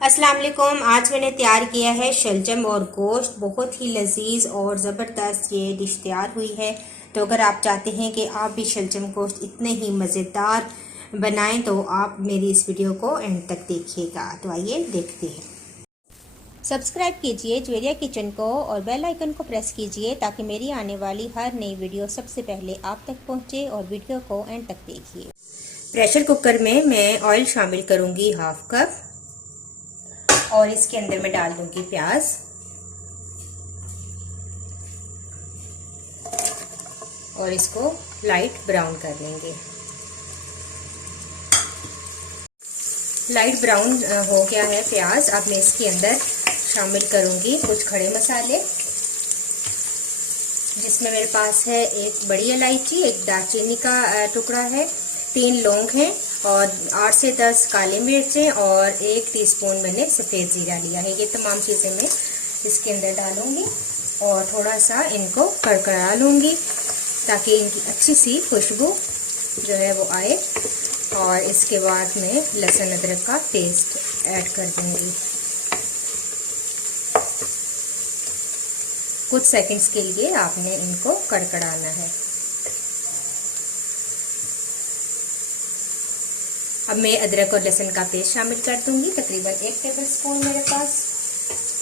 अस्सलाम वालेकुम। आज मैंने तैयार किया है शलजम और गोश्त। बहुत ही लजीज और ज़बरदस्त ये डिश तैयार हुई है। तो अगर आप चाहते हैं कि आप भी शलजम गोश्त इतने ही मज़ेदार बनाएं तो आप मेरी इस वीडियो को एंड तक देखिएगा। तो आइए देखते हैं। सब्सक्राइब कीजिए ज्वेरिया किचन को और बेल आइकन को प्रेस कीजिए ताकि मेरी आने वाली हर नई वीडियो सबसे पहले आप तक पहुंचे और वीडियो को एंड तक देखिए। प्रेशर कुकर में मैं ऑयल शामिल करूंगी हाफ कप और इसके अंदर मैं डाल दूंगी प्याज और इसको लाइट ब्राउन कर लेंगे। लाइट ब्राउन हो गया है प्याज। अब मैं इसके अंदर शामिल करूंगी कुछ खड़े मसाले, जिसमें मेरे पास है एक बड़ी इलायची, एक दालचीनी का टुकड़ा है, 3 लौंग हैं और 8 से 10 काले मिर्चें और 1 टीस्पून मैंने सफ़ेद ज़ीरा लिया है। ये तमाम चीज़ें मैं इसके अंदर डालूंगी और थोड़ा सा इनको कड़कड़ा लूँगी ताकि इनकी अच्छी सी खुशबू जो है वो आए। और इसके बाद मैं लहसुन अदरक का पेस्ट ऐड कर दूँगी। कुछ सेकंड्स के लिए आपने इनको कड़कड़ाना है। अब मैं अदरक और लहसुन का पेस्ट शामिल कर दूंगी, तकरीबन 1 टेबलस्पून मेरे पास,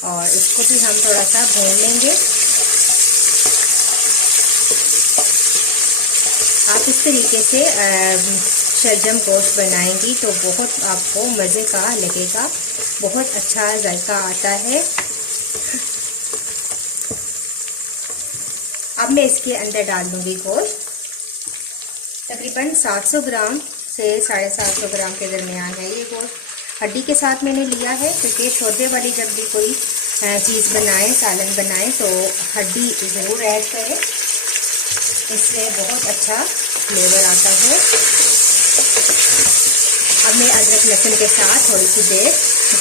और इसको भी हम थोड़ा सा भून लेंगे। आप इस तरीके से शलजम गोश्त बनाएंगी तो बहुत आपको मज़े का लगेगा, बहुत अच्छा जायका आता है। अब मैं इसके अंदर डाल दूंगी गोश्त। तकरीबन 700 ग्राम से 750 ग्राम के दरमियान है ये गोश्त। हड्डी के साथ मैंने लिया है क्योंकि शोरबे वाली जब भी कोई चीज़ बनाएं, सालन बनाएं तो हड्डी ज़रूर ऐड करें, इससे बहुत अच्छा फ्लेवर आता है। अब मैं अदरक लहसुन के साथ थोड़ी सी देर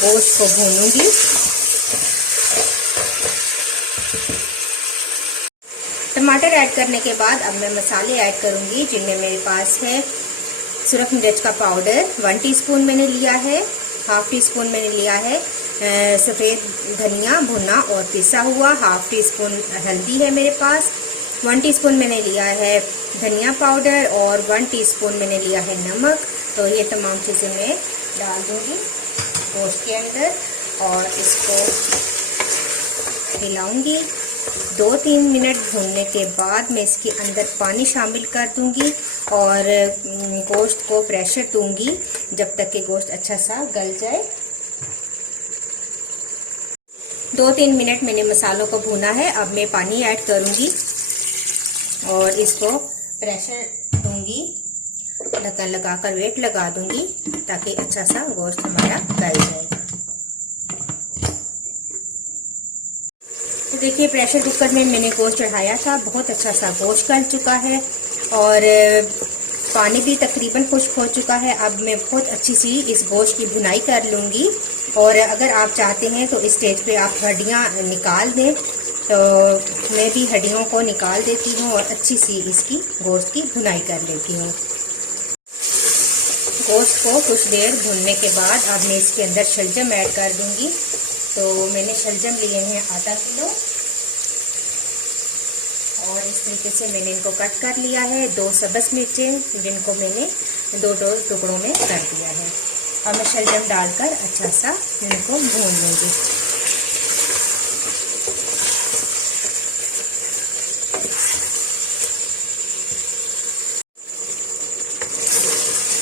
गोश्त को भूनूंगी। टमाटर ऐड करने के बाद अब मैं मसाले ऐड करूंगी, जिनमें मेरे पास है सुरख मिर्च का पाउडर 1 टीस्पून मैंने लिया है, हाफ टी स्पून मैंने लिया है सफ़ेद धनिया भुना और पिसा हुआ, हाफ टी स्पून हल्दी है मेरे पास, 1 टीस्पून मैंने लिया है धनिया पाउडर और 1 टीस्पून मैंने लिया है नमक। तो ये तमाम चीज़ें मैं डाल दूँगी गोश्त के अंदर और इसको हिलाऊंगी। 2-3 मिनट भूनने के बाद मैं इसके अंदर पानी शामिल कर दूंगी और गोश्त को प्रेशर दूंगी जब तक कि गोश्त अच्छा सा गल जाए। 2-3 मिनट मैंने मसालों को भूना है। अब मैं पानी ऐड करूंगी और इसको प्रेशर दूंगी, ढक्कन लगाकर वेट लगा दूंगी ताकि अच्छा सा गोश्त हमारा गल जाए। तो देखिए प्रेशर कुकर में मैंने गोश्त चढ़ाया था, बहुत अच्छा सा गोश्त गल चुका है और पानी भी तकरीबन खुश्क हो चुका है। अब मैं बहुत अच्छी सी इस गोश्त की भुनाई कर लूँगी और अगर आप चाहते हैं तो इस स्टेज पे आप हड्डियाँ निकाल दें, तो मैं भी हड्डियों को निकाल देती हूँ और अच्छी सी इसकी गोश्त की भुनाई कर लेती हूँ। गोश्त को कुछ देर भुनने के बाद अब मैं इसके अंदर शलजम ऐड कर दूँगी। तो मैंने शलजम लिए हैं आधा किलो और इस तरीके से मैंने इनको कट कर लिया है। 2 सब्ज़ मिर्चें जिनको मैंने 2-2 टुकड़ों में कर दिया है। और मैं शलजम डालकर अच्छा सा इनको भून लूँगी।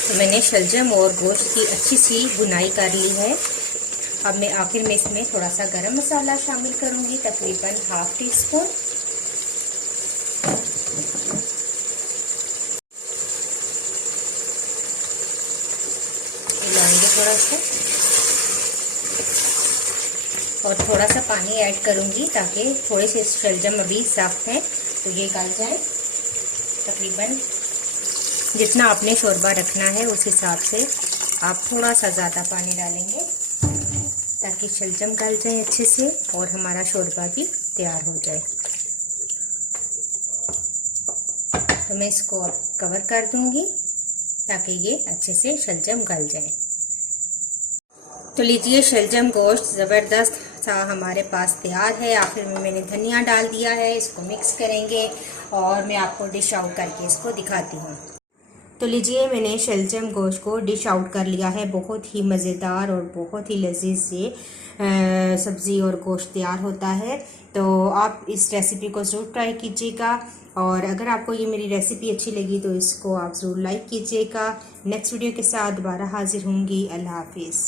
तो मैंने शलजम और गोश्त की अच्छी सी भुनाई कर ली है। अब मैं आखिर में इसमें थोड़ा सा गरम मसाला शामिल करूंगी, तकरीबन हाफ टी स्पून। मिलाएंगे थोड़ा सा और थोड़ा सा पानी ऐड करूंगी ताकि थोड़े से शलजम अभी सख्त हैं तो ये गल जाए। तकरीबन जितना आपने शोरबा रखना है उस हिसाब से आप थोड़ा सा ज़्यादा पानी डालेंगे ताकि शलजम गल जाए अच्छे से और हमारा शोरबा भी तैयार हो जाए। तो मैं इसको अब कवर कर दूंगी ताकि ये अच्छे से शलजम गल जाए। तो लीजिए शलजम गोश्त ज़बरदस्त सा हमारे पास तैयार है। आखिर में मैंने धनिया डाल दिया है, इसको मिक्स करेंगे और मैं आपको डिश आउट करके इसको दिखाती हूँ। तो लीजिए मैंने शलजम गोश्त को डिश आउट कर लिया है। बहुत ही मज़ेदार और बहुत ही लजीज ये सब्ज़ी और गोश्त तैयार होता है। तो आप इस रेसिपी को ज़रूर ट्राई कीजिएगा और अगर आपको ये मेरी रेसिपी अच्छी लगी तो इसको आप ज़रूर लाइक कीजिएगा। नेक्स्ट वीडियो के साथ दोबारा हाजिर होंगी। अल्लाह हाफिज़।